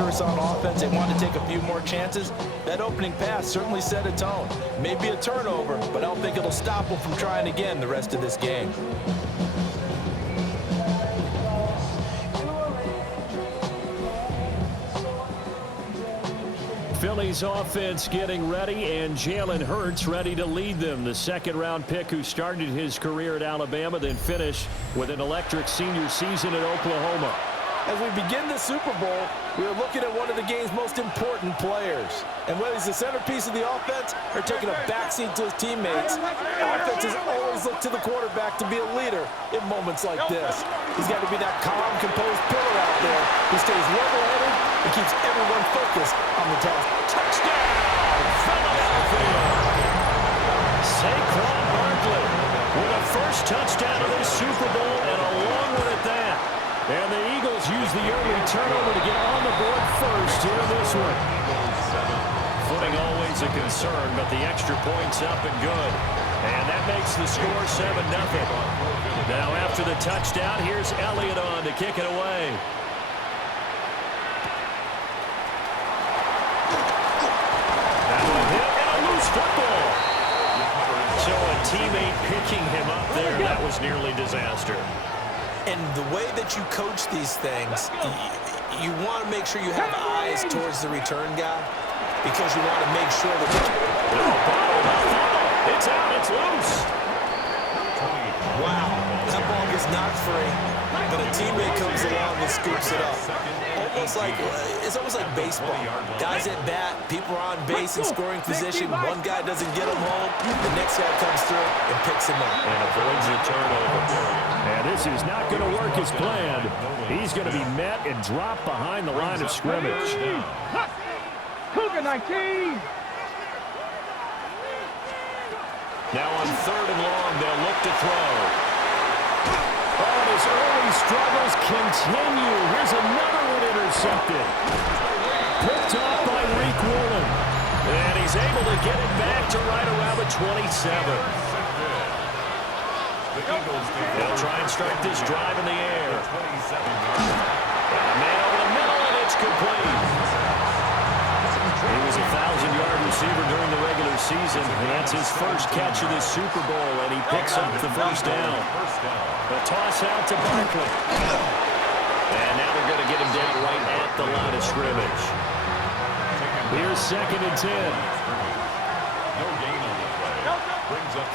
dangerous on offense. They want to take a few more chances. That opening pass certainly set a tone. Maybe a turnover, but I don't think it'll stop them from trying again the rest of this game. Philly's offense getting ready, and Jalen Hurts ready to lead them. The second-round pick who started his career at Alabama, then finished with an electric senior season at Oklahoma. As we begin the Super Bowl, we are looking at one of the game's most important players. And whether he's the centerpiece of the offense or taking a backseat to his teammates, offenses always look to the quarterback to be a leader in moments like this. He's got to be that calm, composed pillar out there who stays level-headed and keeps everyone focused on the task. Touchdown, Philadelphia! Saquon Barkley with a first touchdown of the Super Bowl, and a long one at that. And the Eagles use the early turnover to get on the board first here in this one. Footing always a concern, but the extra point's up and good. And that makes the score 7-0. Now after the touchdown, here's Elliott on to kick it away. That one hit and a loose football. So a teammate picking him up there, that was nearly disaster. And the way that you coach these things, you want to make sure you have eyes towards the return guy because you want to make sure that it's out, it's loose. Wow, that ball gets knocked free, but a teammate comes along and scoops it up. It's almost like baseball. Guys at bat, people are on base in scoring position. One guy doesn't get him home, the next guy comes through and picks him up. And avoids the turnover. And this is not going to work as planned. He's going to be met and dropped behind the line of scrimmage. Cougar 19. Now on 3rd and long, they'll look to throw. Oh, his early struggles continue. Here's another one intercepted. Picked off by Reek Woolen. And he's able to get it back to right around the 27. They'll try and start this drive in the air. Man over the middle, and it's complete. He was a 1,000-yard receiver during the regular season, and that's his first catch of this Super Bowl, and he picks up the first down. A toss out to Barkley. And now they're going to get him down right at the line of scrimmage. Here's 2nd and 10.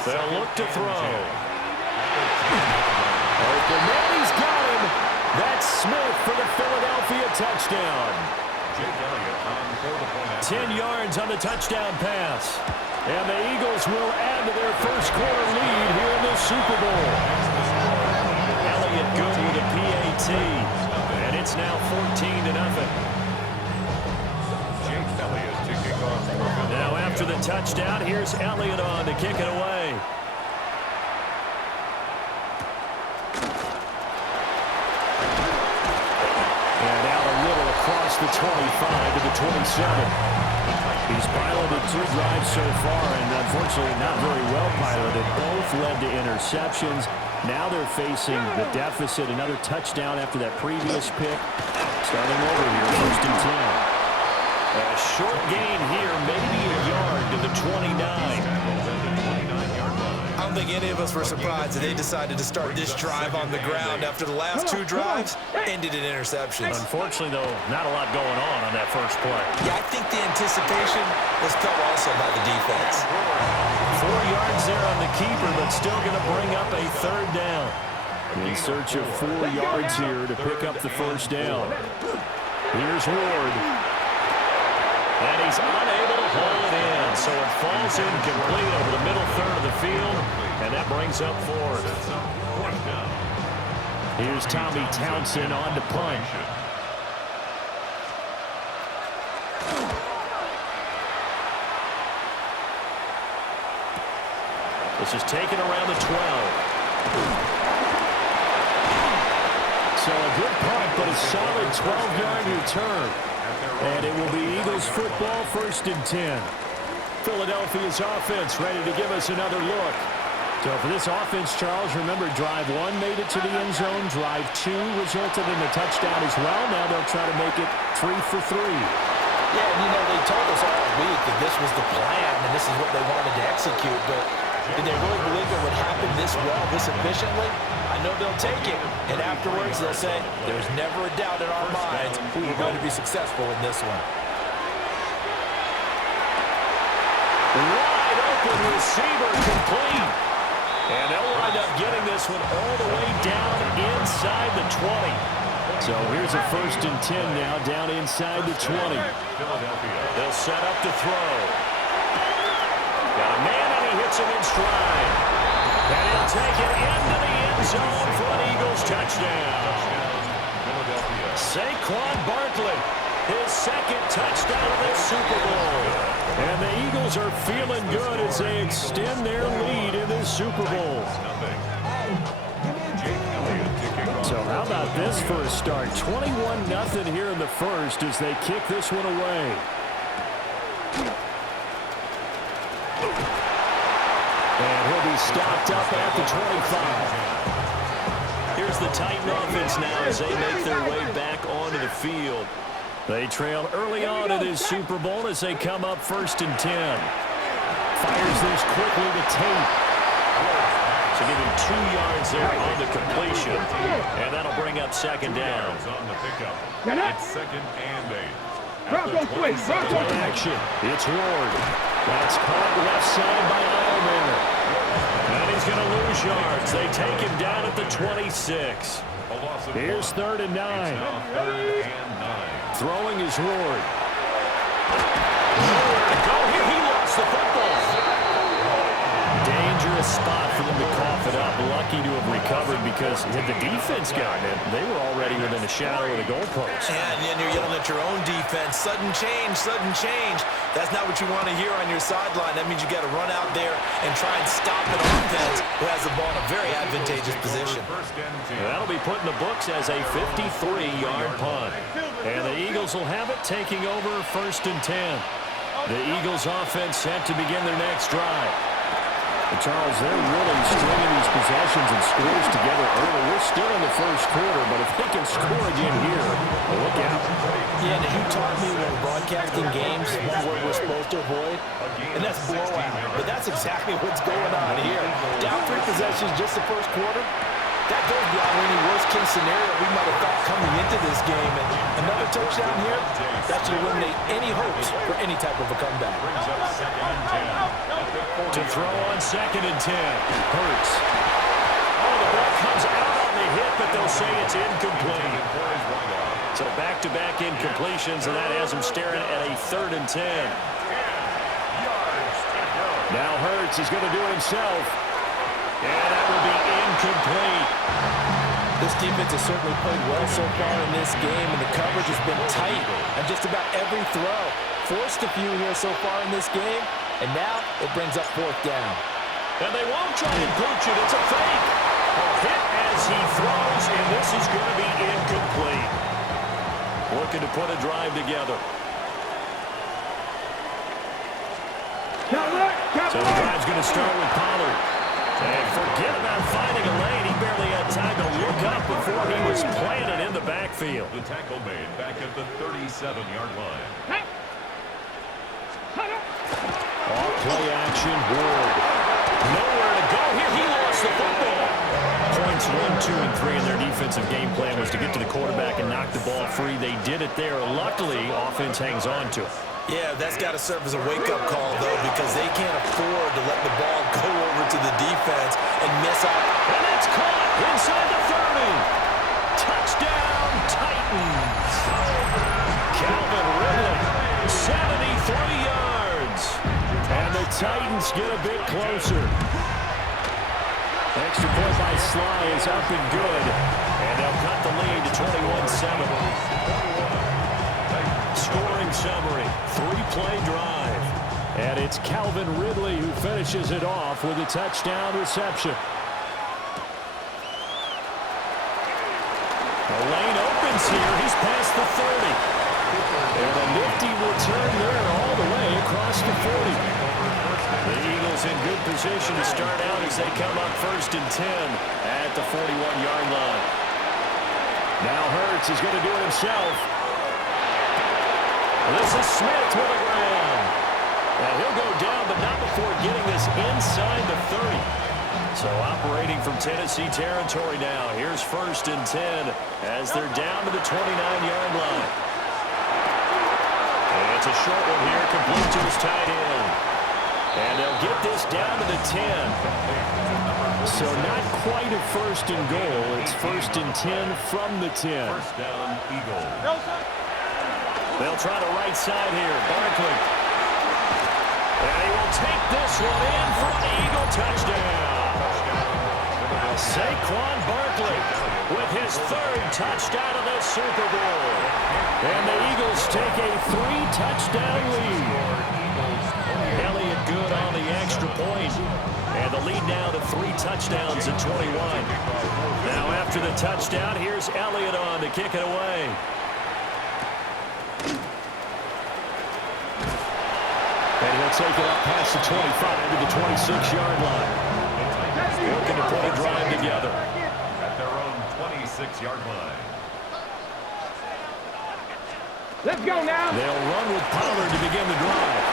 They'll look to throw. Open man, he's got him. That's Smith for the Philadelphia touchdown. 10 yards on the touchdown pass. And the Eagles will add to their first quarter lead here in the Super Bowl. Elliott good with a PAT. And it's now 14-0. Now after the touchdown, here's Elliott on to kick it away. The 25 to the 27. He's piloted 2 drives so far, and unfortunately not very well piloted. Both led to interceptions. Now they're facing the deficit. Another touchdown after that previous pick. Starting over here, 1st and 10. A short gain here, maybe a yard to the 29. I don't think any of us were surprised that they decided to start this drive on the ground after the last 2 drives ended in interceptions. Unfortunately, though, not a lot going on that first play. Yeah, I think the anticipation was felt also by the defense. 4 yards there on the keeper, but still going to bring up a 3rd down. In search of 4 yards here to pick up the first down. Here's Ward. And he's unable to haul it in, so it falls incomplete over the middle third of the field, and that brings up 4th. Here's Tommy Townsend on to punt. This is taken around the 12. So a good punt, but a solid 12-yard return. And it will be Eagles football, 1st and 10. Philadelphia's offense ready to give us another look. So for this offense, Charles, remember, drive 1 made it to the end zone. Drive 2 resulted in a touchdown as well. Now they'll try to make it 3 for 3. Yeah, and you know, they told us all week that this was the plan and this is what they wanted to execute, but did they really believe it would happen this well, this efficiently? I know they'll take it, and afterwards they'll say, there's never a doubt in our minds who are going to be successful in this one. Wide open receiver complete. And they'll wind up getting this one all the way down inside the 20. So here's a 1st and 10 now, down inside the 20. They'll set up to throw. Got a man, and he hits him in stride. And he'll take it into the end zone for an Eagles touchdown. Saquon Barkley, his 2nd touchdown of this Super Bowl. And the Eagles are feeling good as they extend their lead in this Super Bowl. So how about this for a start? 21-0 here in the first as they kick this one away. And he'll be stopped up at the 25. Here's the Titan offense now as they make their way back onto the field. They trail early on in this Super Bowl as they come up 1st and 10. Fires this quickly to Tate. So give him 2 yards there on the completion. And that'll bring up 2nd down. It's 2nd and 8. Play action. It's Ward. That's caught left side by Eilman. And he's going to lose yards. They take him down at the 26. Here's 3rd and 9. Throwing is Ward. Nowhere to go here. He lost the football. Dangerous spot for them to cough it up. Lucky to have recovered because had the defense gotten it, they were already within a shadow of the goalpost. And then you're yelling at your own defense. Sudden change, sudden change. That's not what you want to hear on your sideline. That means you got to run out there and try and stop an offense who has the ball in a very advantageous position. That'll be put in the books as a 53-yard punt. And the Eagles will have it, taking over 1st and 10. The Eagles offense set to begin their next drive. And Charles, they're really stringing these possessions and scores together early. We're still in the first quarter, but if they can score again here, well, look out. Yeah, and you taught me when broadcasting games what we're supposed to avoid, and that's blowout. But that's exactly what's going on here. Down 3 possessions just the first quarter. That goes beyond any worst-case scenario we might have thought coming into this game. And another touchdown here, that should eliminate any hopes for any type of a comeback. To throw on 2nd and 10. Hurts. Oh, the ball comes out on the hit, but they'll say it's incomplete. So back-to-back incompletions, and that has them staring at a 3rd and 10. Now Hurts is going to do it himself. And that will be incomplete. This defense has certainly played well so far in this game, and the coverage has been tight on just about every throw. Forced a few here so far in this game, and now it brings up 4th down. And they won't try and pooch it. It's a fake. A hit as he throws, and this is going to be incomplete. Looking to put a drive together. So the drive's going to start with Pollard. And forget about finding a lane. He barely had time to look up before he was planted in the backfield. The tackle made back at the 37-yard line. Off play action, Ward. Nowhere to go here. He lost the football. Points 1, 2, and 3 in their defensive game plan was to get to the quarterback and knock the ball free. They did it there. Luckily, offense hangs on to it. Yeah, that's got to serve as a wake-up call, though, because they can't afford to let the ball go over to the defense and miss out. And it's caught inside the 30. Touchdown, Titans. Calvin Ridley, 73 yards. And the Titans get a bit closer. Extra point by Sly is up and good. And they'll cut the lead to 21-7. Scoring summary, 3-play drive. And it's Calvin Ridley who finishes it off with a touchdown reception. The lane opens here. He's past the 30. And a nifty return there all the way across the 40. The Eagles in good position to start out as they come up 1st and 10 at the 41-yard line. Now Hurts is going to do it himself. This is Smith with a grab. And he'll go down, but not before getting this inside the 30. So operating from Tennessee territory now. Here's 1st and 10 as they're down to the 29-yard line. And it's a short one here, complete to his tight end. And they'll get this down to the 10. So not quite a 1st and goal. It's 1st and 10 from the 10. First down, Eagles. They'll try the right side here. Barkley. And he will take this one in for the Eagle touchdown. Saquon Barkley with his 3rd touchdown of the Super Bowl. And the Eagles take a 3-touchdown lead. Elliott good on the extra point. And the lead now to 3 touchdowns at 21. Now after the touchdown, here's Elliott on to kick it away. And he'll take it up past the 25 to the 26-yard line. Looking to put a drive together. At their own 26-yard line. Let's go now. They'll run with Pollard to begin the drive.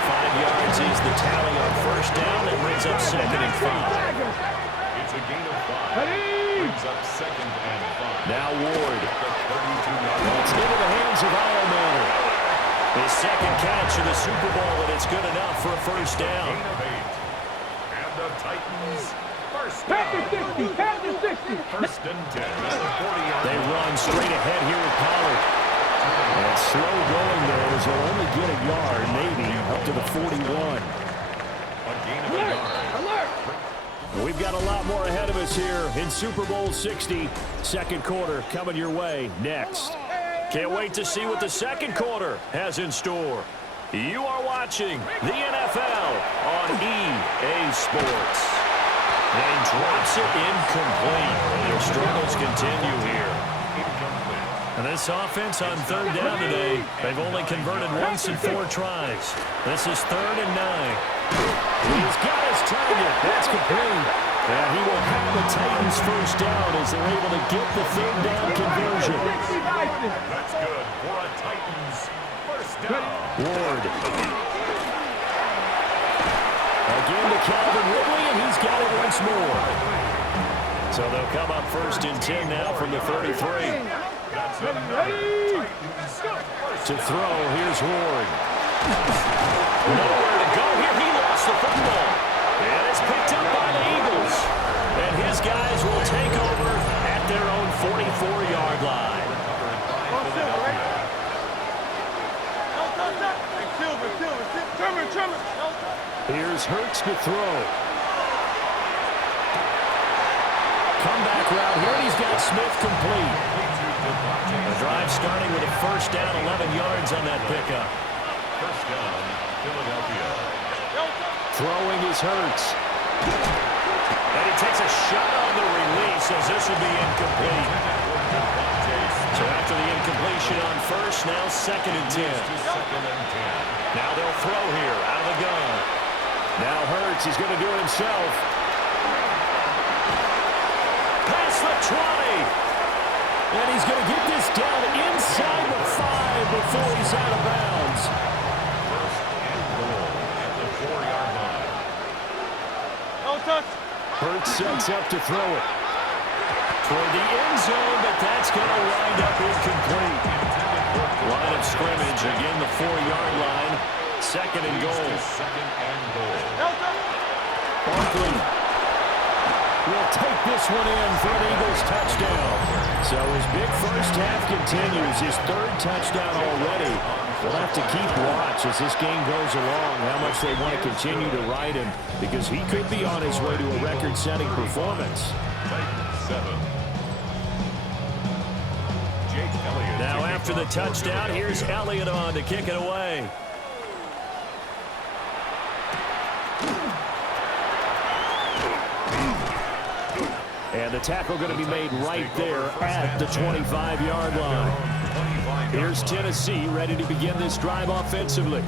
5 yards is the tally on 1st down. That brings up 2nd and 5. It's a gain of 5. Brings up 2nd and 5. Now Ward. It's into the hands of Manor. His 2nd catch of the Super Bowl, and it's good enough for a 1st down. Gain of 8. And the Titans, 1st Pass down. to 60. Pass to 60. 1st and 10 at the 40-yard They line. run straight ahead here with Pollard. And slow going there as they'll only get a yard, maybe, up to the 41. A gain of a yard. Alert. We've got a lot more ahead of us here in Super Bowl 60. 2nd quarter coming your way next. Can't wait to see what the 2nd quarter has in store. You are watching the NFL on EA Sports. They drops it incomplete. Their struggles continue here. And this offense on 3rd down today, they've only converted once in 4 tries. This is 3rd and 9. He's got his target. That's complete. And he will have the Titans 1st down as they're able to get the 3rd down conversion. That's good for a Titans 1st down. Ward. Again to Calvin Ridley, and he's got it once more. So they'll come up 1st and 10 now from the 33. That's another Titans To throw, here's Ward. Nowhere to go here. He lost the football. And it's picked up by the Eagles. And his guys will take over at their own 44-yard line. Here's Hurts to throw. Comeback route here, and he's got Smith complete. The drive starting with a 1st down, 11 yards on that pickup. 1st down, Philadelphia. Throwing is Hurts. And he takes a shot on the release as this will be incomplete. So after the incompletion on 1st, now 2nd and 10. 2nd and 10. Now they'll throw here out of the gun. Now Hurts, he's going to do it himself. Past the 20. And he's going to get this down inside the 5 before he's out of bounds. 1st and goal at the 4-yard line. Hurts sets up to throw it. Toward the end zone, but that's going to wind up incomplete. Line of scrimmage, again the 4-yard line. 2nd and goal. 2nd and goal. Barkley will take this one in for an Eagles touchdown. So his big 1st half continues. His 3rd touchdown already. We'll have to keep watch as this game goes along, how much they want to continue to ride him, because he could be on his way to a record-setting performance. Titans 7. Jake Elliott. Now after the touchdown, here's Elliott on to kick it away. And the tackle going to be made right there at the 25-yard line. Here's Tennessee ready to begin this drive offensively.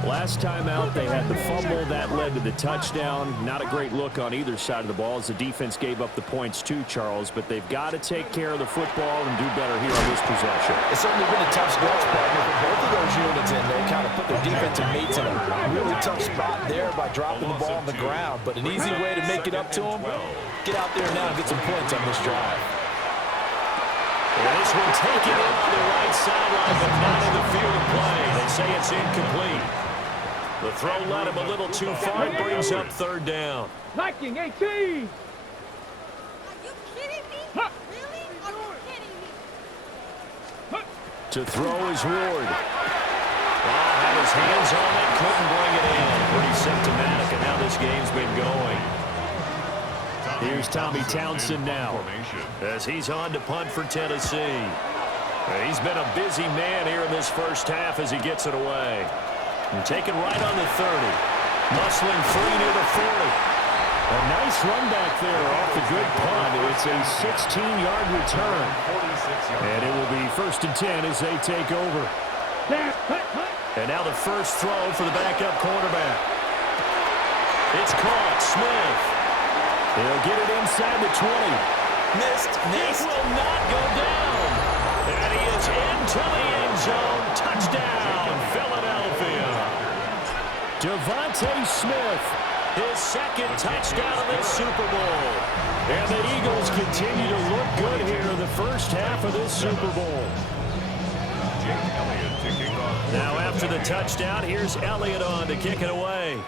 Last time out, they had the fumble. That led to the touchdown. Not a great look on either side of the ball as the defense gave up the points too, Charles. But they've got to take care of the football and do better here on this possession. It's certainly been a tough stretch, partner, but both of those units in there kind of put their defensive mates in a really tough spot there by dropping the ball on the ground. But an easy way to make it up to them, get out there now and get some points on this drive. And this one taken in on the right sideline, but not in the field of play. They say it's incomplete. The throw led him a little too far and brings up third down. Liking 18. Are you kidding me? Really? Are you kidding me? To throw is Ward. Had his hands on it, couldn't bring it in. Pretty symptomatic of how this game's been going. Here's Tommy Townsend now as he's on to punt for Tennessee. He's been a busy man here in this first half as he gets it away. And taken right on the 30. Muscling free near the 40. A nice run back there off the good punt. It's a 16-yard return. And it will be 1st and 10 as they take over. And now the first throw for the backup quarterback. It's caught. Smith. He'll get it inside the 20. Missed. This will not go down. And he is into the end zone. Touchdown, Philadelphia. Devontae Smith, his second touchdown of this Super Bowl. And the Eagles continue to look good here in the first half of this Super Bowl. Now after the touchdown, here's Elliott on to kick it away.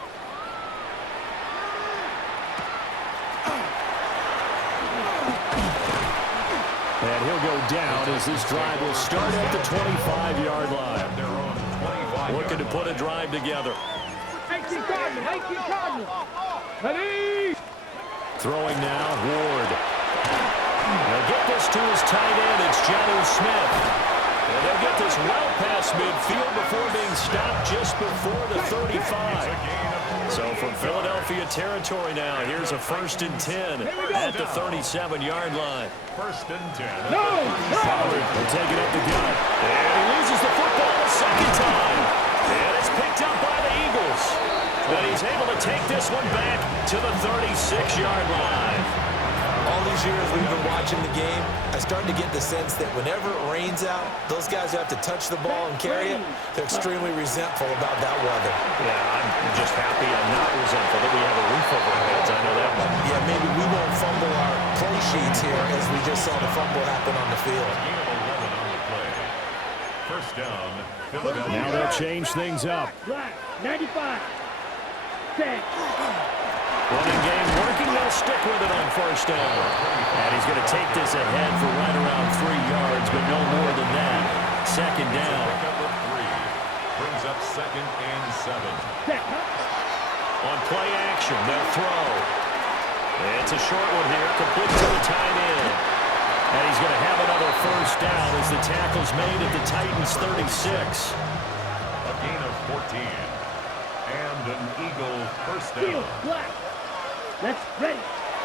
And he'll go down as this drive will start at the 25-yard line. Looking to put a drive together. 18 Cardinals. Ready? Throwing now, Ward. They'll get this to his tight end. It's Jonnu Smith. And they'll get this well past midfield before being stopped just before the 35. So from Philadelphia territory now, here's a 1st and 10 at the 37-yard line. 1st and 10. No! They'll take it up the gut. And he loses the football a second time. And it's picked up by the Eagles. But he's able to take this one back to the 36-yard line. All these years we've been watching the game, I started to get the sense that whenever it rains out, those guys who have to touch the ball and carry it, they're extremely resentful about that weather. Yeah, I'm just happy I'm not resentful that we have a roof over our heads. I know that much. Yeah, maybe we won't fumble our play sheets here as we just saw the fumble happen on the field. Gain of 11 on the play. 1st down, Philadelphia. Now they'll change things up. Black, 95. 10. Running game working. They'll stick with it on 1st down. And he's going to take this ahead for right around 3 yards, but no more than that. 2nd down. Pick up with 3. Brings up 2nd and 7. On play action, they'll throw. It's a short one here, complete to the tight end. And he's going to have another 1st down as the tackle's made at the Titans' 36. A gain of 14. And an Eagle 1st down. Black. Let's ready.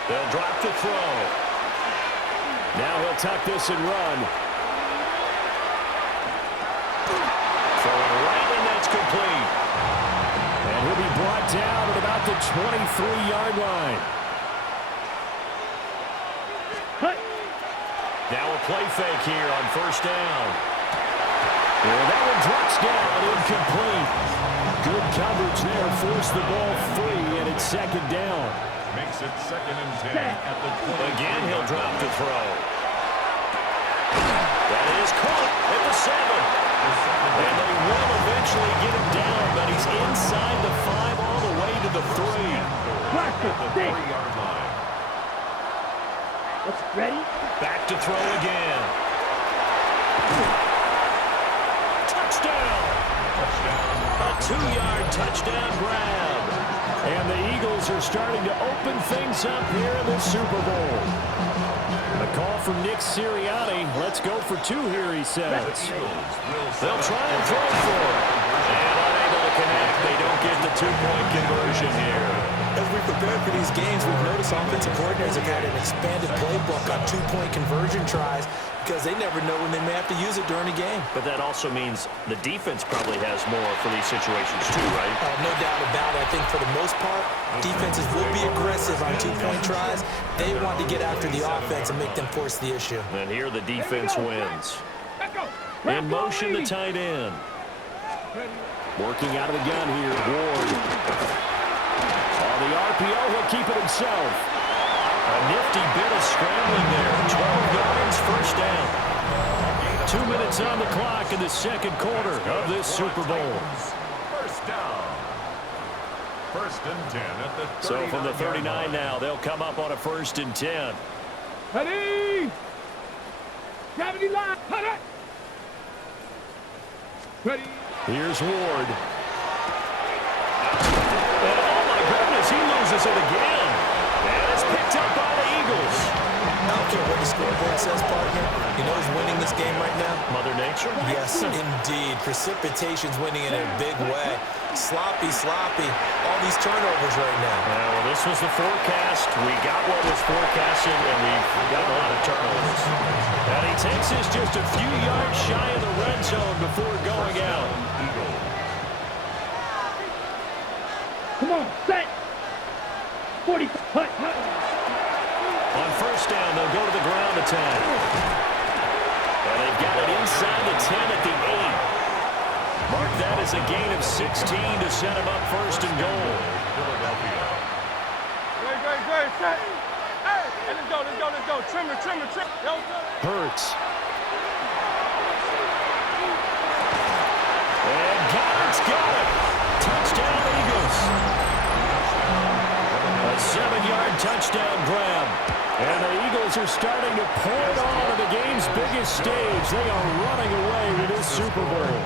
They'll drop the throw. Now he'll tuck this and run. Throwing right, and that's complete. And he'll be brought down at about the 23-yard line. Now a play fake here on 1st down. And that one drops down, incomplete. Good coverage there, forced the ball free, and it's 2nd down. Makes it 2nd and 10 at the 20. Again, he'll drop the throw. That is caught at the 7. And they will eventually get him down, but he's inside the 5 all the way to the 3. Black, At the 6. 3-yard line. Let's ready. Back to throw again. Touchdown! A 2-yard touchdown grab. And the Eagles are starting to open things up here in the Super Bowl. A call from Nick Sirianni. Let's go for 2 here, he says. They'll try and throw for it. And unable to connect. They don't get the 2-point conversion here. As we prepare for these games, we've noticed offensive coordinators have had an expanded playbook on 2-point conversion tries. because they never know when they may have to use it during a game. But that also means the defense probably has more for these situations too, right? No doubt about it. I think for the most part, defenses will be aggressive on two-point tries. They want to get after the offense and make them force the issue. And here the defense wins. In motion, the tight end. Working out of the gun here, Ward. On the RPO, he'll keep it himself. A nifty bit of scrambling there. 12 yards, first down. 2 minutes on the clock in the second quarter of this Super Bowl. First down. First and 10 at the 39. So from the 39 now, they'll come up on a 1st and 10. Ready? Gravity line. Cut it. Ready? Here's Ward. And oh my goodness, he loses it again. And it's picked up by the Eagles. I don't care what the scoreboard says, partner. You know who's winning this game right now? Mother Nature? Yes, indeed. Precipitation's winning in a big way. Sloppy, sloppy. All these turnovers right now. Yeah, well, this was the forecast. We got what was forecasted, and we've got a lot of turnovers. And he takes this just a few yards shy of the red zone before going out. Come on, set. 40. Hut, hut. On first down, they'll go to the ground attack. And they've got it inside the 10 at the 8. Mark that as a gain of 16 to set him up first and goal. Philadelphia. Great, set. Hey, let's go. Trim. Hurts. And got it. Touchdown, Eagles. A 7-yard touchdown grab. And the Eagles are starting to pour it on at the game's biggest stage. They are running away with this Super Bowl.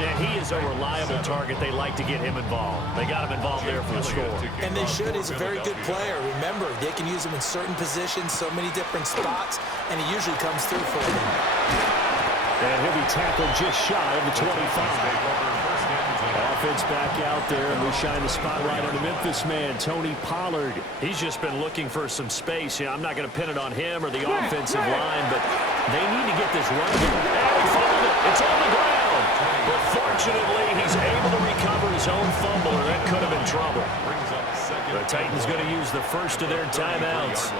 And he is a reliable target. They like to get him involved. They got him involved there for the score. And they should. He's a very good player. Remember, they can use him in certain positions, so many different spots, and he usually comes through for them. And he'll be tackled just shy of the 25. Offense back out there, and we shine the spotlight on the Memphis man, Tony Pollard. He's just been looking for some space. I'm not going to pin it on him or the offensive line, but they need to get this run going. And he fumbled it. It's on the ground. But fortunately, he's able to recover his own fumble, or that could have been trouble. The Titans going to use the first of their timeouts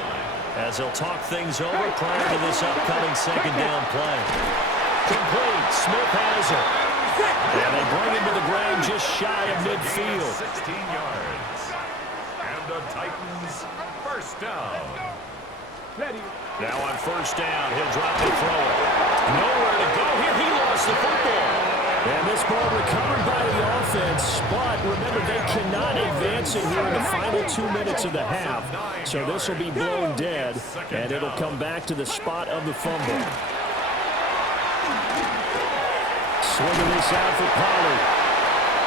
as they'll talk things over prior to this upcoming second down play. Complete. Smith has it. And they bring him to the ground just shy of midfield. 16 yards. And the Titans first down. Now on first down, he'll drop and throw it. Nowhere to go here. He lost the football. And this ball recovered by the offense. But remember, they cannot advance it here in the final 2 minutes of the half. So this will be blown dead, and it'll come back to the spot of the fumble. Swinging this out for Pollard.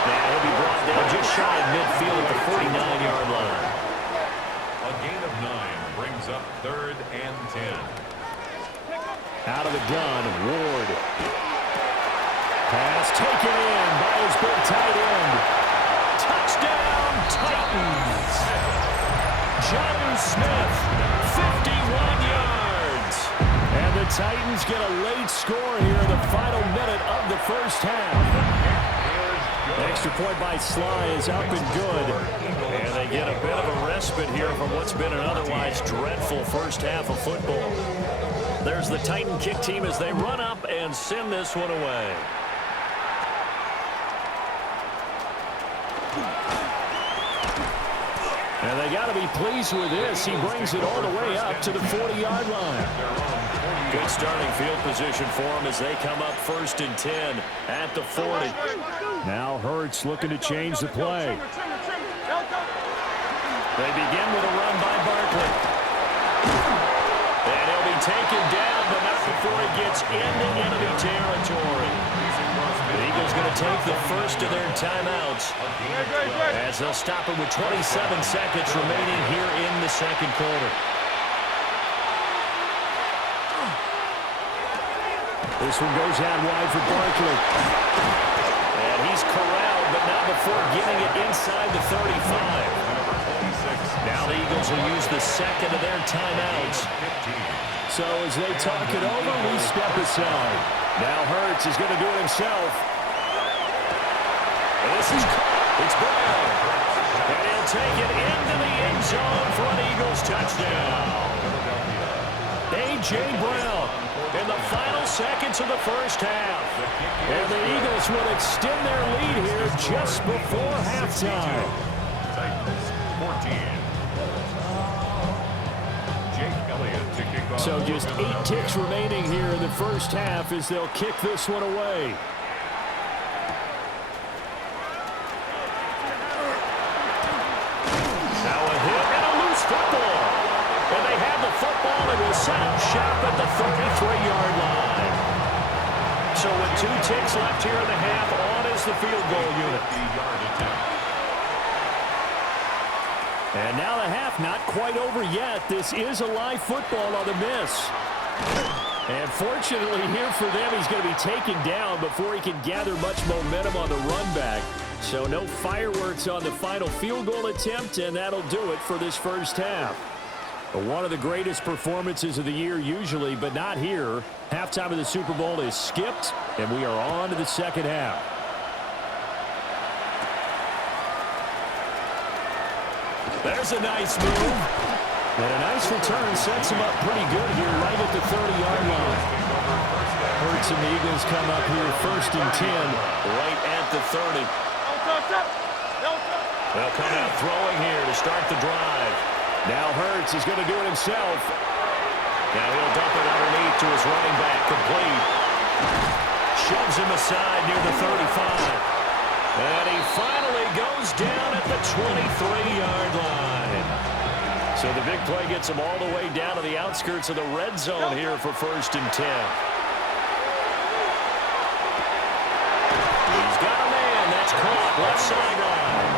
Now he'll be brought down just shy of midfield at the 49-yard line. A gain of 9 brings up 3rd and 10. Out of the gun, Ward. Pass taken in by his big tight end. Touchdown, Titans. John Smith, 51 yards. And the Titans get a late score here in the final minute of the first half. Extra point by Sly is up and good. And they get a bit of a respite here from what's been an otherwise dreadful first half of football. There's the Titan kick team as they run up and send this one away. And they got to be pleased with this. He brings it all the way up to the 40-yard line. Good starting field position for him as they come up 1st and 10 at the 40. Now Hurts looking to change the play. They begin with a run by Barkley. And he'll be taken down, but not before he gets into enemy territory. The Eagles going to take the first of their timeouts as they'll stop it with 27 seconds remaining here in the second quarter. This one goes out wide for Barkley. And he's corralled, but not before getting it inside the 35. Now the Eagles will use the second of their timeouts. So as they talk it over, we step aside. Now Hurts is going to do it himself. And this is caught. It's Brown. And he'll take it into the end zone for an Eagles touchdown. A.J. Brown in the final seconds of the first half. And the Eagles will extend their lead here just before halftime. Titans 14. So just 8 ticks remaining here in the first half as they'll kick this one away. Now a hit and a loose football. And they have the football and will set up shop at the 33-yard line. So with 2 ticks left here in the half, on is the field goal unit. And now the half not quite over yet. This is a live football on the miss. And fortunately here for them, he's going to be taken down before he can gather much momentum on the run back. So no fireworks on the final field goal attempt, and that'll do it for this first half. One of the greatest performances of the year usually, but not here. Halftime of the Super Bowl is skipped, and we are on to the second half. There's a nice move. And a nice return sets him up pretty good here right at the 30-yard line. Hurts and the Eagles come up here 1st and 10 right at the 30. They'll come out throwing here to start the drive. Now Hurts is going to do it himself. Now he'll dump it underneath to his running back, complete. Shoves him aside near the 35. And he finally goes down at the 23-yard line. So the big play gets him all the way down to the outskirts of the red zone here for 1st and 10. He's got a man. That's caught left sideline.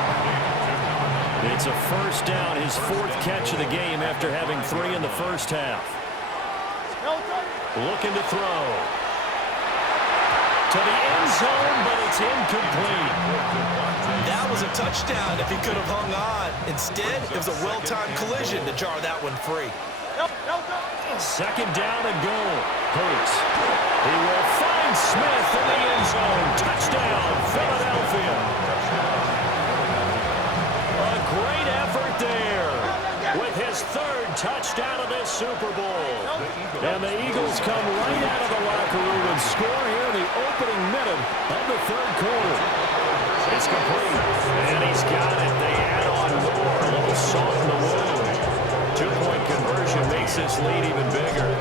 It's a first down, his 4th catch of the game after having 3 in the first half. Looking to throw. To the end zone, but it's incomplete. That was a touchdown if he could have hung on. Instead, it was a well-timed collision to jar that one free. 2nd down and goal. Hurts. He will find Smith in the end zone. Touchdown, Philadelphia. A great effort there with his 3rd touchdown of this Super Bowl. And the Eagles come right out of the locker room and score here in the opening minute of the 3rd quarter. It's complete. And he's got it. They add on more. A little salt in the wound. 2-point conversion makes this lead even bigger.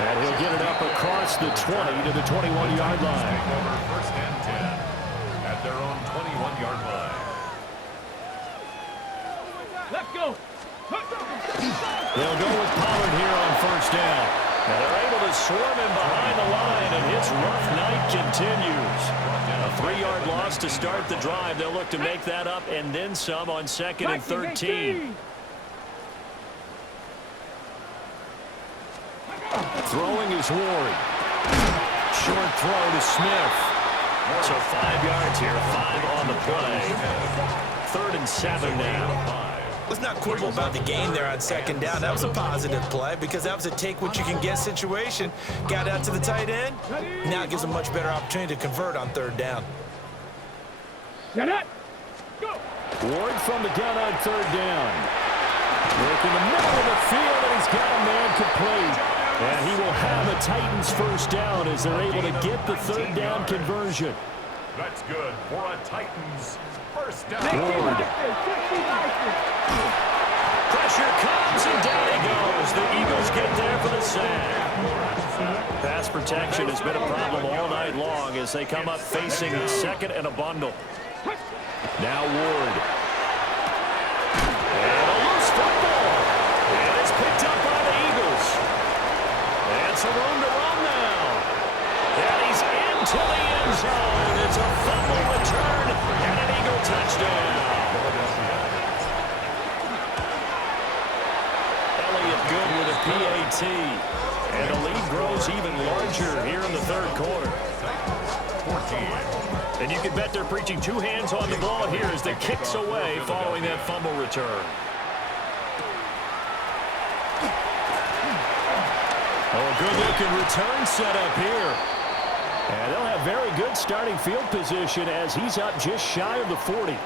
And he'll get it up across the 20 to the 21-yard line. 1st and 10 at their own 21-yard line. Let's go. They'll go with Pollard here on 1st down. And they're able to swarm him behind the line, and his rough night continues. A 3-yard loss to start the drive. They'll look to make that up and then some on 2nd and 13. Throwing is Ward. Short throw to Smith. So 5 yards here, 5 on the play. 3rd and 7 now. Let's not quibble about the game there on 2nd down. That was a positive play because that was a take-what-you-can-get situation. Got out to the tight end. Now it gives a much better opportunity to convert on 3rd down. Ward from the gun on 3rd down. Work in the middle of the field, and he's got a man complete. And he will have a Titans 1st down as they're able to get the 3rd down conversion. That's good for a Titans 1st down. Ward. Pressure comes, and down he goes. The Eagles get there for the sack. Pass protection has been a problem all night long as they come up facing 2nd and a bundle. Now Ward. And a loose football. And it's picked up by the Eagles. And some room to run now. And he's into the end zone. It's a fumble return and an Eagle touchdown. Elliott good with a PAT. And the lead grows even larger here in the 3rd quarter. Titans 14. And you can bet they're preaching two hands on the ball here as the kicks away following that fumble return. Oh, a good-looking return set up here. And they'll have very good starting field position as he's up just shy of the 40.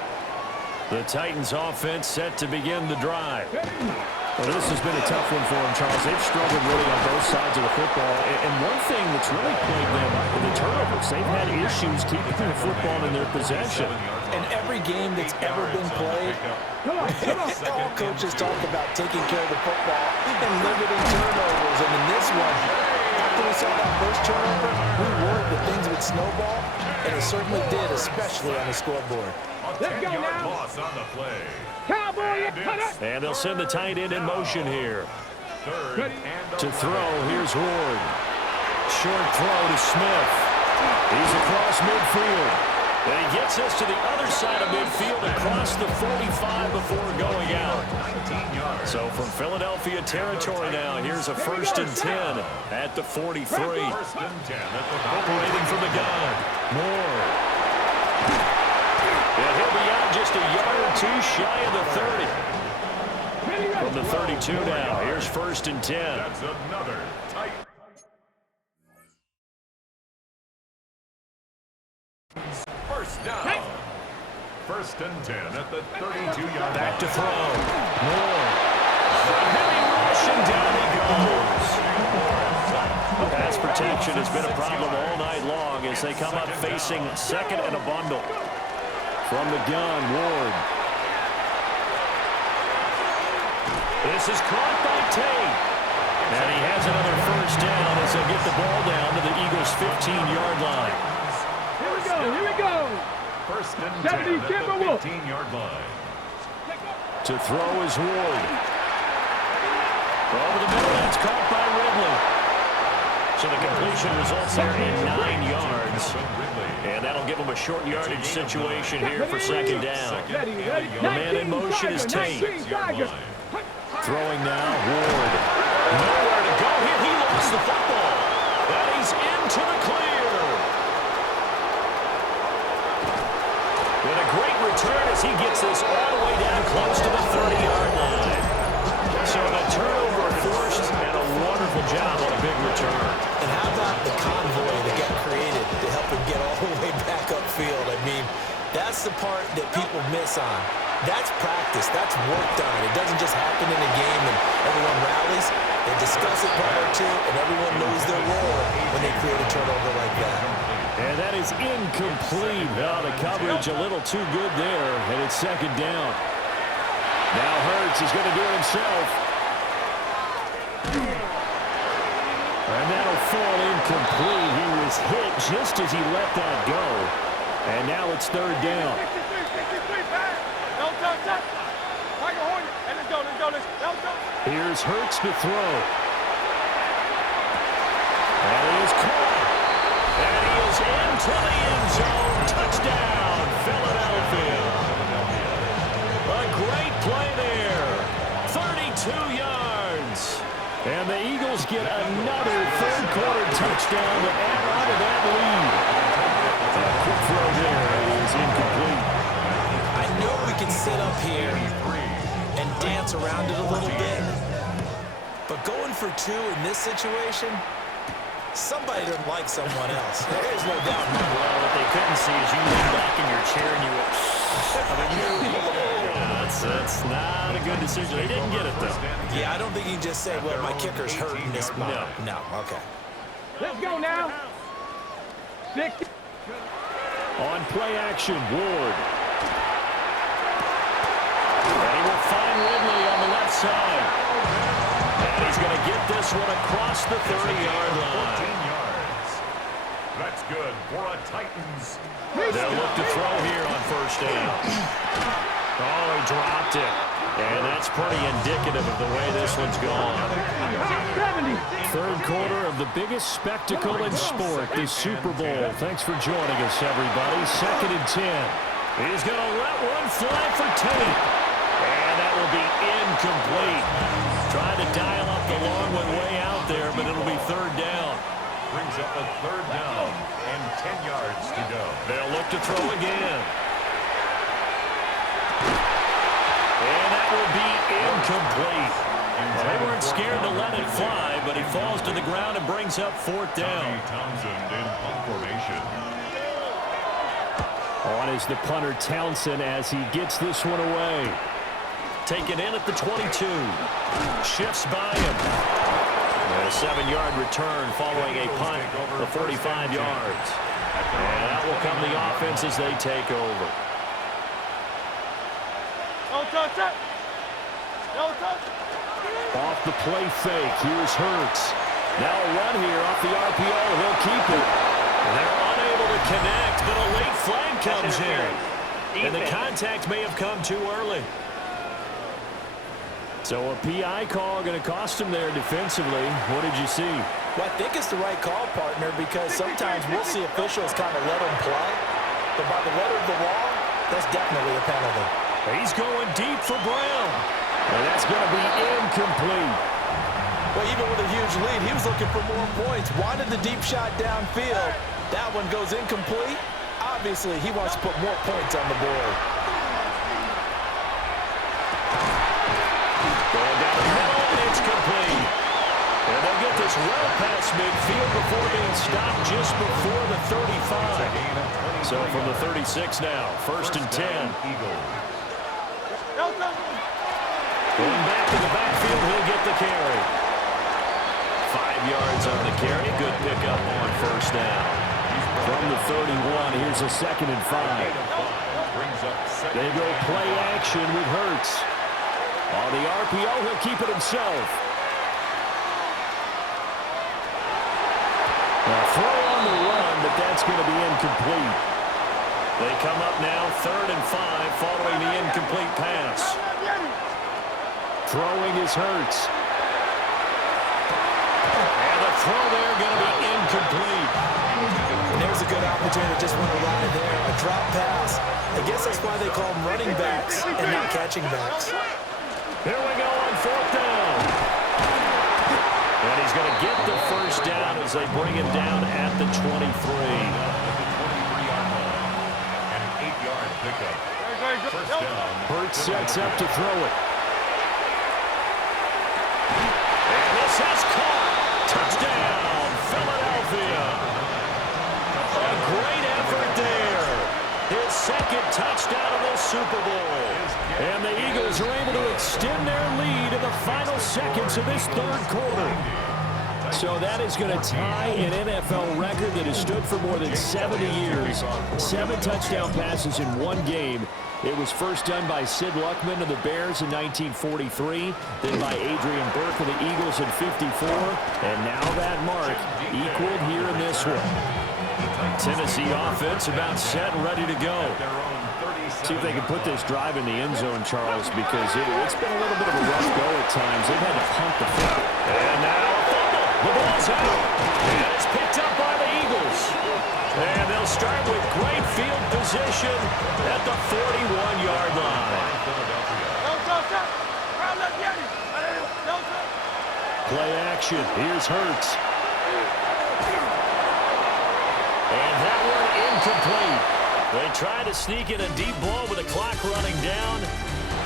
The Titans offense set to begin the drive. Well, this has been a tough one for them, Charles. They've struggled really on both sides of the football. And one thing that's really plagued them, the turnovers. They've had issues keeping the football in their possession. In every game that's ever been played, all coaches talk about taking care of the football and limiting turnovers. And in this one, after we saw that first turnover, we worried that things would snowball, and it certainly did, especially on the scoreboard. Let's go now. Loss on the play. Cowboy, cut it. And they'll send the tight end in motion here. Third To throw, here's Ward. Short throw to Smith. He's across midfield. And he gets us to the other side of midfield across the 45 before going out. 19 yards. So from Philadelphia territory now, here's a 1st and 10 at the 43. First and 10 at the Operating from the gun. Moore. And he'll be out just a yard or two shy of the 30. From the 32 now, here's 1st and 10. That's another tight. First down. 1st and 10 at the 32-yard Back line. to throw. Moore. Heavy rush and down he goes. Pass protection has been a problem all night long as they come up facing second and a bundle. From the gun, Ward. This is caught by Tate. And he has another 1st down as they get the ball down to the Eagles' 15-yard line. Here we go. First and 70 10 at Timberwolves. the 15-yard line. To throw is Ward. Over the middle, that's caught by Ridley. So the completion results there in 9 yards. And that'll give them a short yardage situation here for 2nd down. The man in motion is Tate. Throwing now, Ward. Nowhere to go here. He lost the football. And he's into the clear. With a great return as he gets this all the way down close to the 30-yard line. So the turnover forced and a wonderful job on a big return. And how about the convoy that got created to help him get all the way back upfield? I mean, that's the part that people miss on. That's practice. That's work done. It doesn't just happen in a game and everyone rallies. They discuss it prior to, and everyone knows their role when they create a turnover like that. And that is incomplete. Oh, the coverage a little too good there, and it's 2nd down. Now Hurts is going to do it himself. And that'll fall incomplete. He was hit just as he let that go. And now it's 3rd down. Here's Hurts to throw. And he is caught. And he is into the end zone. Touchdown, Philadelphia. A great play there. 32 yards. And the Eagles get another 3rd-quarter touchdown to add on to that lead. That quick throw there is incomplete. I know we can sit up here and dance around it a little bit, but going for 2 in this situation, somebody doesn't like someone else. There's no doubt. Well, what they couldn't see is you lean back in your chair and you went, that's not a good decision. They didn't get it, though. Yeah, I don't think you can just say, well, my kicker's hurting this spot. No, okay. Let's go now. 60. On play action, Ward. And he will find Ridley on the left side. And he's going to get this one across the 30-yard line. 14 yards. That's good for a Titans. They'll look to throw here on 1st down. Oh, he dropped it. And that's pretty indicative of the way this one's gone. 3rd quarter of the biggest spectacle in sport, the Super Bowl. Thanks for joining us, everybody. 2nd and 10. He's going to let one fly for Tate. And that will be incomplete. Trying to dial up the long one way out there, but it'll be 3rd down. brings up a 3rd down and 10 yards to go. They'll look to throw again. And that will be incomplete. Well, they weren't scared to let it fly, but it falls to the ground and brings up 4th down. Townsend in punt formation. On is the punter Townsend as he gets this one away. Taken in at the 22. Shifts by him. And a 7-yard return following a punt of 45 yards. And that will come the offense as they take over. Off the play fake. Here's Hurts. Now a run here off the RPO. He'll keep it. They're unable to connect, but a late flag comes in. And the contact may have come too early. So a PI call going to cost him there defensively. What did you see? Well, I think it's the right call, partner, because sometimes we'll see officials kind of let them play. But by the letter of the law, that's definitely a penalty. He's going deep for Brown. And that's going to be incomplete. Well, even with a huge lead, he was looking for more points. Wanted the deep shot downfield. That one goes incomplete. Obviously, he wants to put more points on the board. Going down the middle, and it's complete. And they'll get this well past midfield before being stopped just before the 35. So from the 36 now, 1st and 10. Going back to the backfield, he'll get the carry. 5 yards on the carry. Good pickup on 1st down. From the 31, here's a 2nd and 5. They go play action with Hurts. On the RPO, he'll keep it himself. A throw on the run, but that's going to be incomplete. They come up now 3rd and 5 following the incomplete pass. Throwing is Hurts. And the throw there going to be incomplete. And there's a good opportunity to just want to ride there. A drop pass. I guess that's why they call them running backs and not catching backs. Here we go on 4th down. And he's going to get the 1st down as they bring him down at the 23. And an 8-yard pickup. 1st down. Hurts sets up to throw it. And this is caught. Touchdown, Philadelphia. A great effort there. His 2nd touchdown of the Super Bowl. And the Eagles are able to extend their lead in the final seconds of this 3rd quarter. So that is going to tie an NFL record that has stood for more than 70 years. 7 touchdown passes in one game. It was first done by Sid Luckman of the Bears in 1943, then by Adrian Burke of the Eagles in 54, and now that mark equaled here in this one. Tennessee offense about set and ready to go. See if they can put this drive in the end zone, Charles, because it's been a little bit of a rough go at times. They've had to punt the football. And now a fumble. The ball's out. And it's picked up by the Eagles. And they'll start with great field position at the 41-yard line. Play action. Here's Hurts. And that one incomplete. They try to sneak in a deep ball with the clock running down,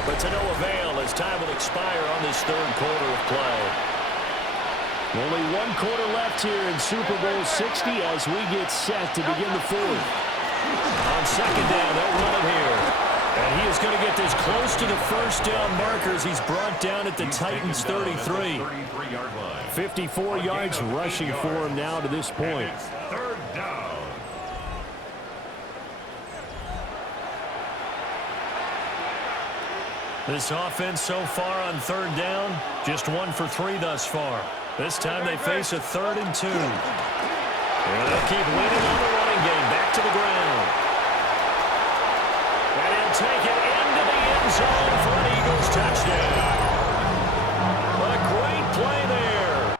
but to no avail as time will expire on this 3rd quarter of play. Only 1 quarter left here in Super Bowl 60 as we get set to begin the 4th. On 2nd down, they'll run it here. And he is going to get this close to the 1st down markers. He's brought down at the Titans' 33. 54 yards rushing for him now to this point. 3rd down. This offense so far on 3rd down, just 1 for 3 thus far. This time they face a 3rd and 2. And they'll keep leaning on the running game back to the ground. And he'll take it into the end zone for an Eagles touchdown. A great play there.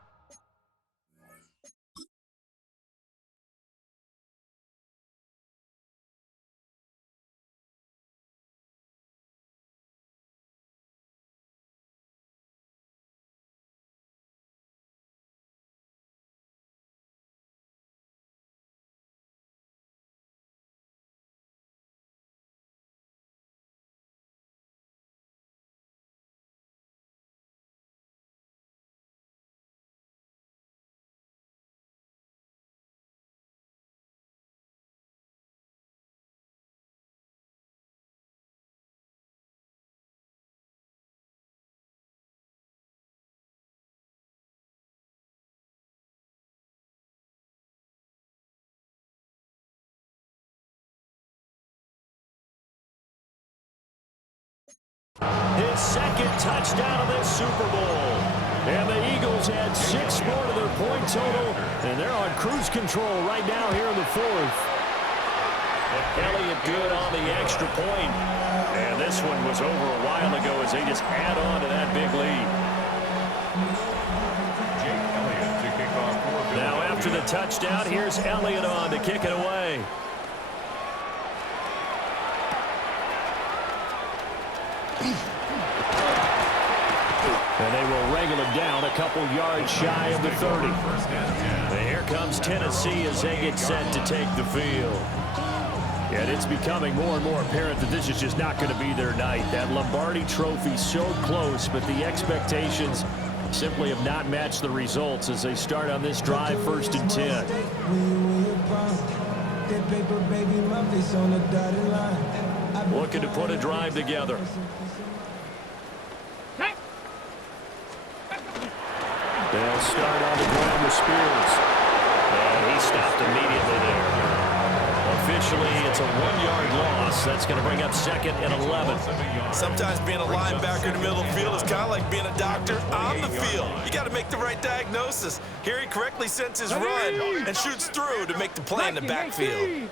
his second touchdown of this Super Bowl. And the Eagles add 6 more to their point total, and they're on cruise control right now here in the fourth. Elliott good on the extra point. And this one was over a while ago as they just add on to that big lead. Now after the touchdown, here's Elliott on to kick it away. And they will wrangle him down a couple yards shy of the 30. And here comes Tennessee as they get set to take the field. And it's becoming more and more apparent that this is just not going to be their night. That Lombardi trophy so close, but the expectations simply have not matched the results as they start on this drive, 1st and 10. Looking to put a drive together. They'll start on the ground with Spears. And he stopped immediately there. Officially, it's a 1-yard loss. That's going to bring up 2nd and 11. Sometimes being a linebacker in the middle of the field is kind of like being a doctor on the field. You got to make the right diagnosis. Here he correctly sends his run and shoots through to make the play in the backfield.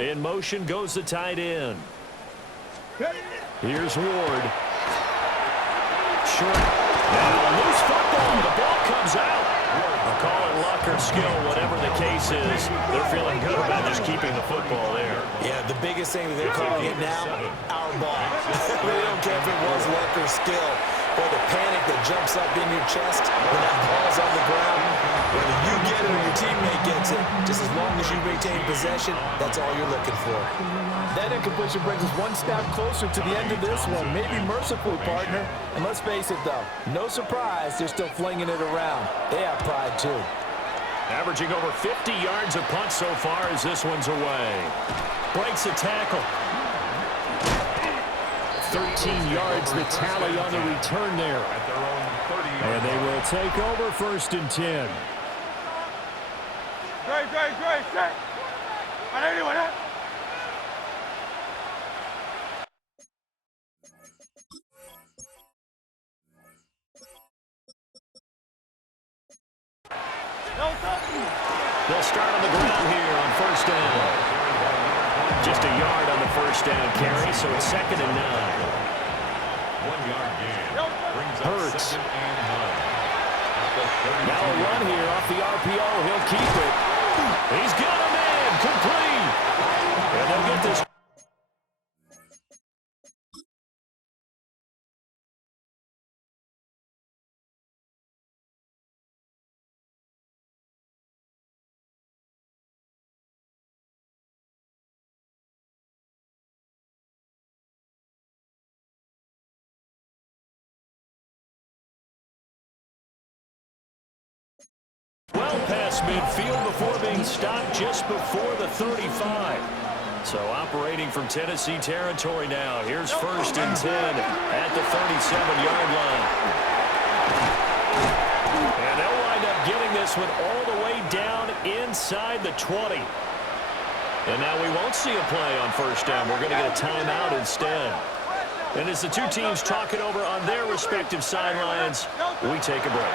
In motion goes the tight end. Here's Ward. Short. Now loose football. The ball comes out. I'll call it luck or skill, whatever the case is. They're feeling good about just keeping the football there. Yeah, the biggest thing that they're calling it now, our ball. They don't care if it was luck or skill. Or the panic that jumps up in your chest when that ball's on the ground. Whether you get it or your teammate gets it, just as long as you maintain possession, that's all you're looking for. That incompletion brings us one step closer to the end of this one. Maybe mercifully, partner. And let's face it, though, no surprise, they're still flinging it around. They have pride, too. Averaging over 50 yards a punt so far as this one's away. Breaks a tackle. 13 yards the tally on the return there. And they will take over 1st and 10. Great, set. Anyone, huh? They'll start on the ground here on 1st down. Just a yard on the 1st down carry, so it's 2nd and 9. 1-yard gain. Hurts. Now a run here off the RPO. He'll keep it. He's got a man. Complete. And they'll get this. Well past midfield before being stopped just before the 35. So operating from Tennessee territory now. Here's 1st and 10 at the 37-yard line. And they'll wind up getting this one all the way down inside the 20. And now we won't see a play on 1st down. We're going to get a timeout instead. And as the two teams talk it over on their respective sidelines, we take a break.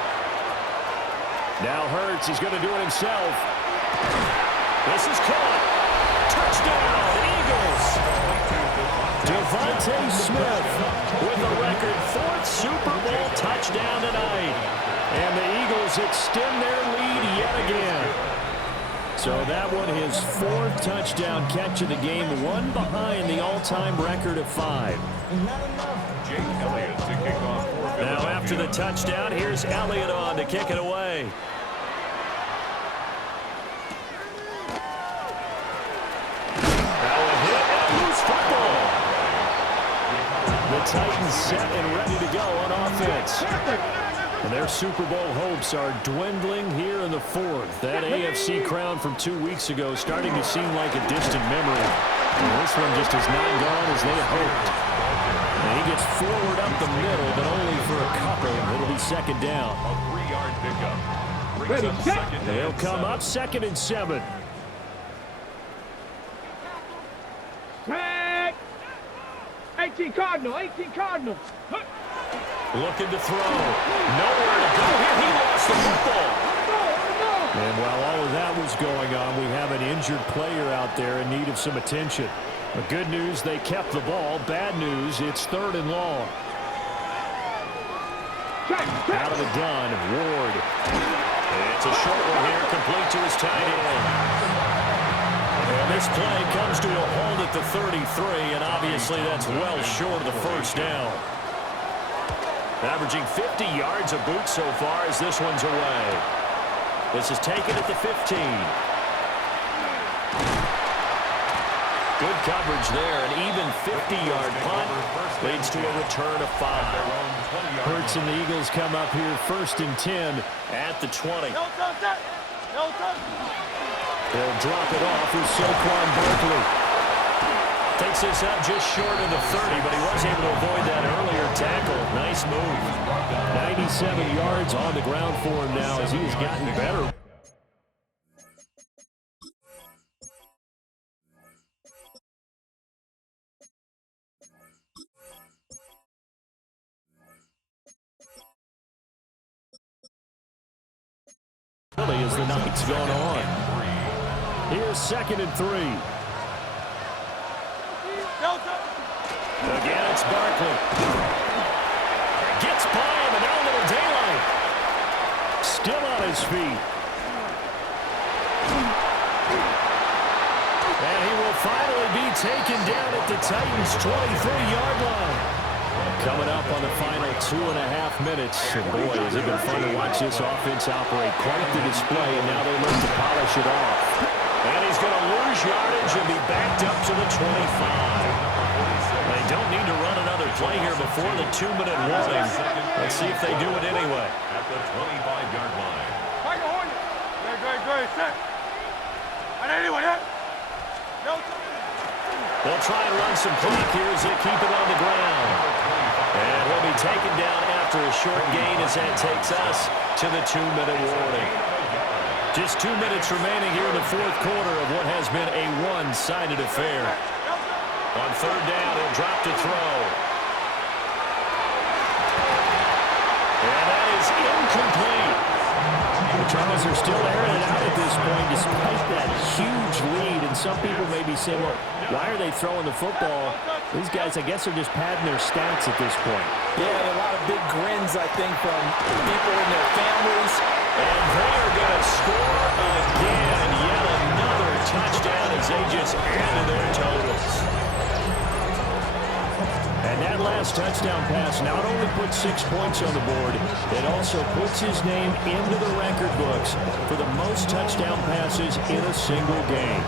Now Hurts, he's going to do it himself. This is caught. Touchdown, Eagles. Devontae Smith with a record 4th Super Bowl touchdown tonight. And the Eagles extend their lead yet again. So that one, his 4th touchdown catch of the game, one behind the all-time record of 5. Jake Elliott to kick off. Now after the touchdown, here's Elliott on to kick it away. Now a hit and a loose football. The Titans set and ready to go on offense. And their Super Bowl hopes are dwindling here in the 4th. That AFC crown from 2 weeks ago starting to seem like a distant memory. And this one just has not gone as they hoped. And he gets forward up the middle, but only for a couple. It'll be 2nd down. A 3-yard pickup. Ready, set. They'll come up 2nd and 7. Trash. 18 Cardinal, 18 Cardinal. Looking to throw. Nowhere to go here. He lost the football. And while all of that was going on, we have an injured player out there in need of some attention. The good news, they kept the ball. Bad news, it's 3rd and long. Out of the gun, Ward. It's a short one here, complete to his tight end. And this play comes to a hold at the 33, and obviously that's well short of the first down. Averaging 50 yards a boot so far as this one's away. This is taken at the 15. Good coverage there. An even 50-yard punt leads to a return of 5. Hurts and the Eagles come up here 1st and 10 at the 20. No touch that. No touch. They'll drop it off with Saquon Barkley. Takes this up just short of the 30, but he was able to avoid that earlier tackle. Nice move. 97 yards on the ground for him now as he has gotten better. Really, as the night's going on. Here's 2nd and 3. Again, it's Barkley. Gets by him, and now a little daylight. Still on his feet. And he will finally be taken down at the Titans' 23-yard line. Coming up on the final 2.5 minutes. And boy, has it been fun to watch this offense operate. Quite the display, and now they look to polish it off. And he's going to lose yardage and be backed up to the 25. They don't need to run another play here before the 2-minute warning. Let's see if they do it anyway. At the 25-yard line. Great, set. And anyone hit? No. They'll try and run some clock here as they keep it on the ground. And he'll be taken down after a short gain as that takes us to the 2-minute warning. Just 2 minutes remaining here in the 4th quarter of what has been a one-sided affair. On 3rd down, he'll drop to throw. And that is incomplete. The Chargers are still airing it out at this point despite that huge lead. And some people may be saying, well, why are they throwing the football? These guys, I guess, are just padding their stats at this point. Yeah, a lot of big grins, I think, from people and their families. And they are going to score again. Yet another touchdown as they just added their totals. And that last touchdown pass not only puts 6 points on the board, it also puts his name into the record books for the most touchdown passes in a single game.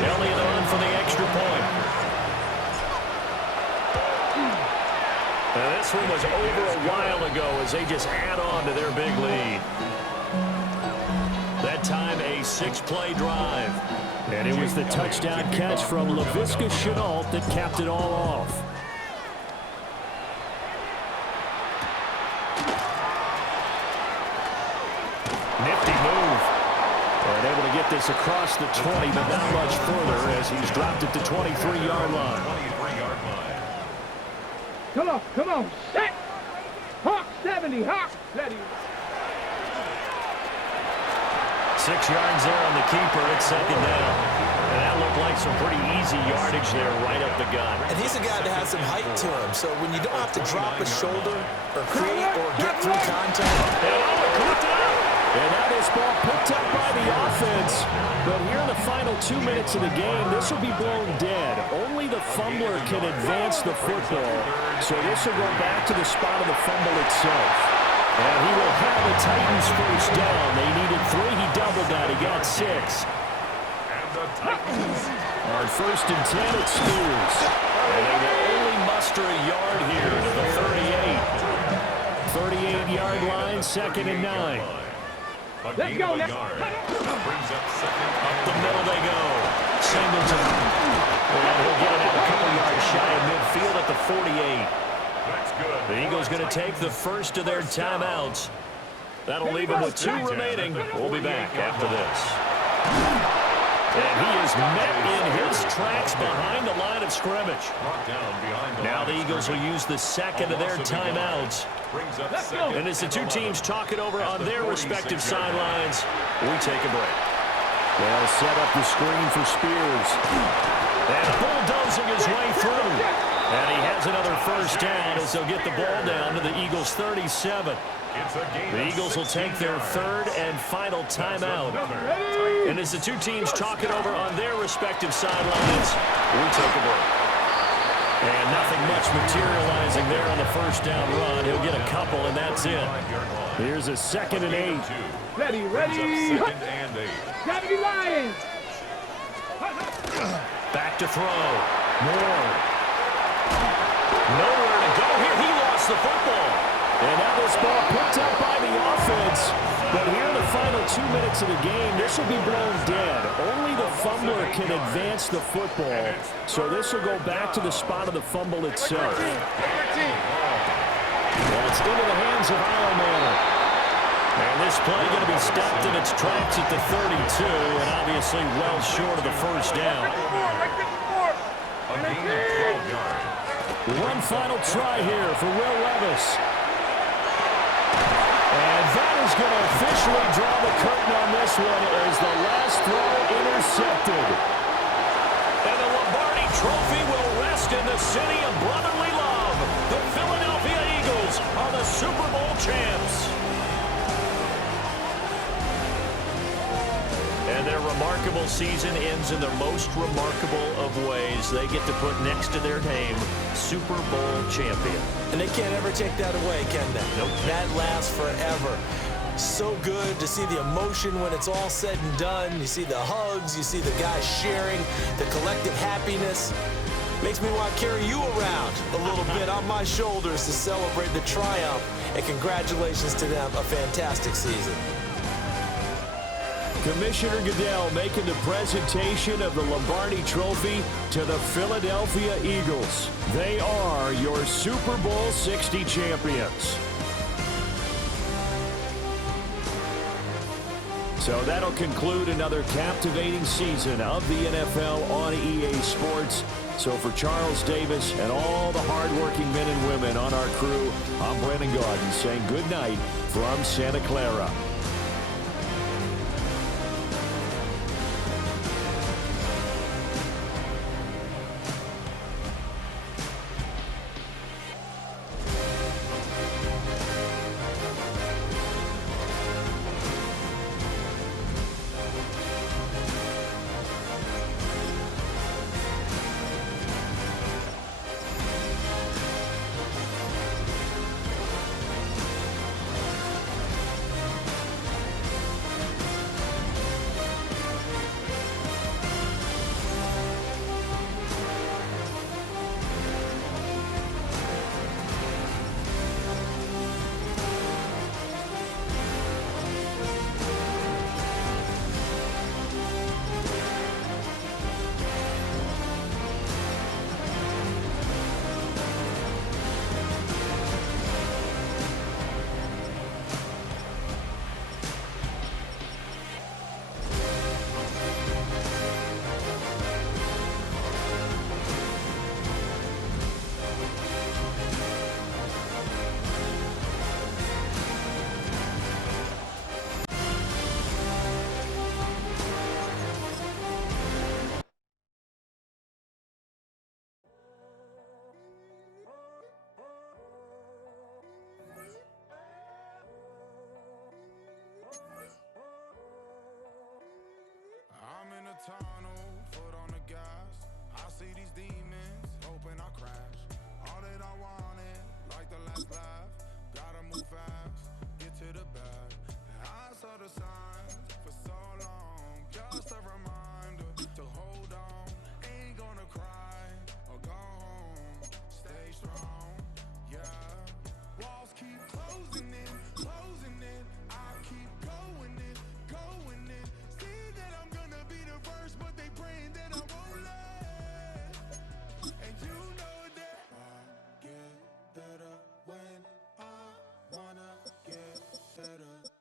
Elliott on for the extra point. Now this one was over a while ago as they just add on to their big lead. That time a 6-play drive. And it was the touchdown catch from Laviska Shenault that capped it all off. Nifty move. And able to get this across the 20, but not much further as he's dropped at the 23-yard line. 23-yard line. Come on, set! Hawk 70, Hawk 70. 6 yards there on the keeper at 2nd down. And that looked like some pretty easy yardage there right up the gut. And he's a guy that has some height to him, so when you don't have to drop a shoulder or create or get through contact. And now this ball picked up by the offense. But here in the final 2 minutes of the game, this will be blown dead. Only the fumbler can advance the football. So this will go back to the spot of the fumble itself. And he will have the Titans first down. They needed 3. He doubled that. He got 6. And the Titans. On 1st and 10, it Spears. And they will only muster a yard here to the 38. 38-yard line, 2nd and 9. Let's go now. Brings up 2nd. Up the middle they go. Singleton. And he'll get it out a couple yards shy of midfield at the 48. That's good. The Eagles going to take the first of their timeouts. That'll leave him with 2 remaining. We'll be back after this. And he is met in his tracks behind the line of scrimmage. Now the Eagles will use the second of their timeouts. And as the two teams talk it over on their respective sidelines, we take a break. They'll set up the screen for Spears. And bulldozing his way through. And he has another first down as they'll get the ball down to the Eagles' 37. The Eagles will take their third and final timeout. And as the two teams talk it over on their respective sidelines, we take a break. And nothing much materializing there on the first down run. He'll get a couple, and that's it. Here's a 2nd and 8. Ready. Gotta be Lions. Back to throw. Moore. Nowhere to go here. He lost the football. And now this ball picked up by the offense. But here in the final 2 minutes of the game, this will be blown dead. Only the fumbler can advance the football. So this will go back to the spot of the fumble itself. Well, it's into the hands of Manor. And this play going to be stopped in its tracks at the 32, and obviously well short of the first down. A gain of 12 yards. One final try here for Will Levis. And that is going to officially draw the curtain on this one as the last throw intercepted. And the Lombardi Trophy will rest in the city of brotherly love. The Philadelphia Eagles are the Super Bowl champs. And their remarkable season ends in the most remarkable of ways. They get to put next to their name, Super Bowl champion. And they can't ever take that away, can they? Nope. That lasts forever. So good to see the emotion when it's all said and done. You see the hugs, you see the guys sharing, the collective happiness. Makes me want to carry you around a little bit on my shoulders to celebrate the triumph. And congratulations to them, a fantastic season. Commissioner Goodell making the presentation of the Lombardi Trophy to the Philadelphia Eagles. They are your Super Bowl 60 champions. So that'll conclude another captivating season of the NFL on EA Sports. So for Charles Davis and all the hardworking men and women on our crew, I'm Brandon Gaudin saying good night from Santa Clara. Tunnel, foot on the gas. I see these demons, hoping I crash. All that I wanted, like the last laugh. Gotta move fast, get to the bag. I saw the signs for so long. Just a reminder to hold on. Ain't gonna cry or go home. Stay strong, yeah. Walls keep closing in, closing in. I keep going in, going in. See that I'm gonna be the first, but they praying that I won't let. And you know that I get better when I wanna get better.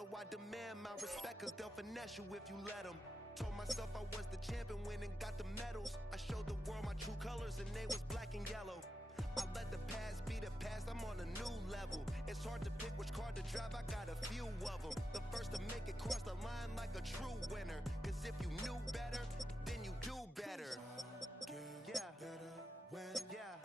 battle, I demand my respect, cause they'll finesse you if you let them. Told myself I was the champion, went and got the medals. I showed the world my true colors and they was black and yellow. I let the past be the past, I'm on a new level. It's hard to pick which car to drive, I got a few of them. The first to make it cross the line like a true winner. Cause if you knew better, then you do better. Yeah. Yeah. Yeah.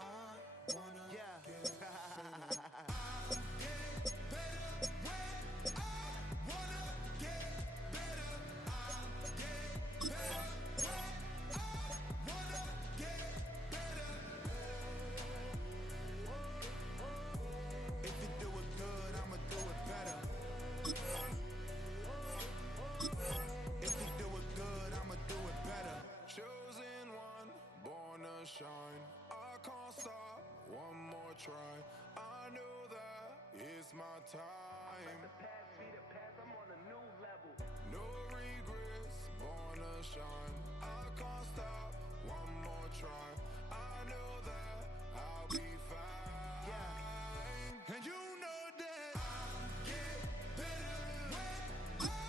Chosen one, born to shine. I can't stop, one more try. I know that it's my time. The past be the past, I'm on a new level. No regrets, born to shine. I can't stop, one more try. I know that I'll be fine. Yeah. And you know that I get better when I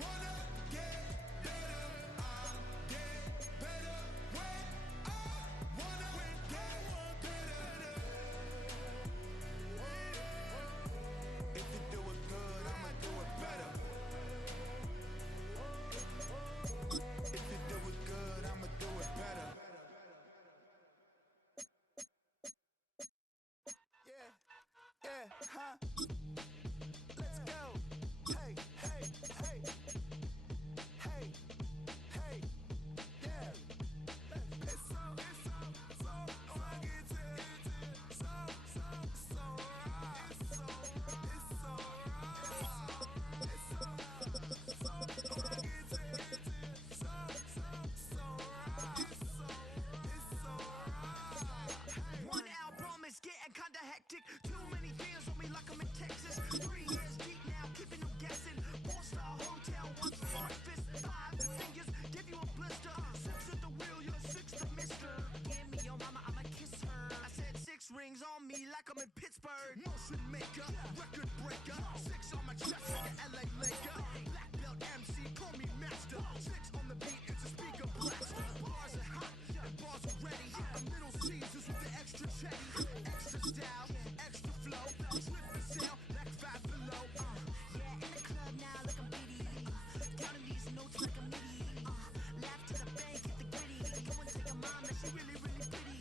wanna get better. I get better when I wanna get better. If you do it good, I'ma do it better. If you do it good, I'ma do it better. Yeah, yeah, huh? Let's go. Hey, hey, hey. Hey, hey, yeah. It's so fucking so right. It's so right. It's so fucking so right. One album is getting kinda hectic. Too many fans on me like I'm in Texas. 3 years deep now, keeping them guessing. 4-star hotel, once for breakfast. 5 fingers, give you a blister. 6 at the wheel, you're 6 to mister. Give me your mama, I'ma kiss her. I said 6 rings on me like I'm in Pittsburgh. Motion maker, record breaker. 6 on my chest like an LA Laker. Black belt MC, call me master. 6 on the beat, it's a speaker blaster. Bars are hot, and bars are ready. A Little Caesars with the extra chatty. Extra style, extra flow. Slip the sail, like 5 below. Yeah, in the club now, like I'm giddy. Counting these notes like a MIDI. Laugh to the bank, hit the gritty. Go and tell your mom that she really, really pretty.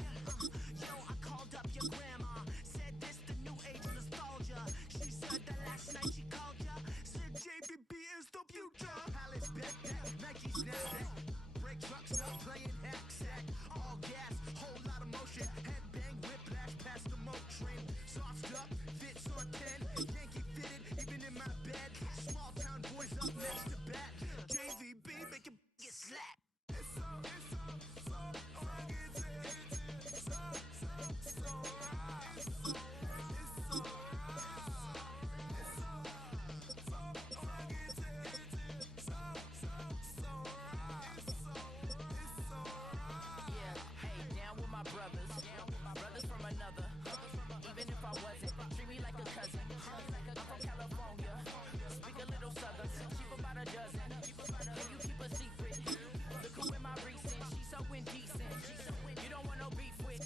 Yo, I called up your grandma. Said this the new age of nostalgia. She said that last night she called ya. Said JBB is the future. Palace backpack, Nike snapback. Break truck, stop playing hack sack. All gas, whole lot of motion. Headbang, whiplash, past the moat train. Soft stuff, fits on 10. Yankee fitted, even in my bed. Small town boys up next to bat. JVB, make it get slapped. It's so fucking so right. It's so right. It's so right. It's so fucking so right. Yeah, hey, down with my brothers. Brothers from another. Even if I wasn't, treat me like a cousin. I'm from California. Speak a little southern. Cheap about a dozen. Can you keep a secret? Look who in my recent. She's so indecent. You don't want no beef with.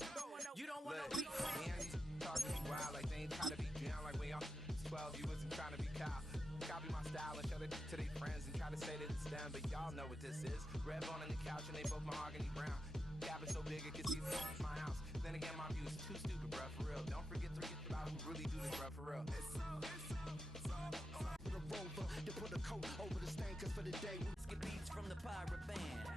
You don't want no beef with. Man, these talking wild like they ain't try to be down like when y'all 12, you wasn't trying to be Kyle. Copy my style and show it to their friends and try to say that it's them, but y'all know what this is. Red bone on the couch and they both mahogany brown. Cabin so big it can see my house. Then again, my view is too stupid, bruh, for real. Don't forget about who really do this, bruh, for real. It's so The rover to put a coat over the stain, cause for the day we Skip beats from the pirate band.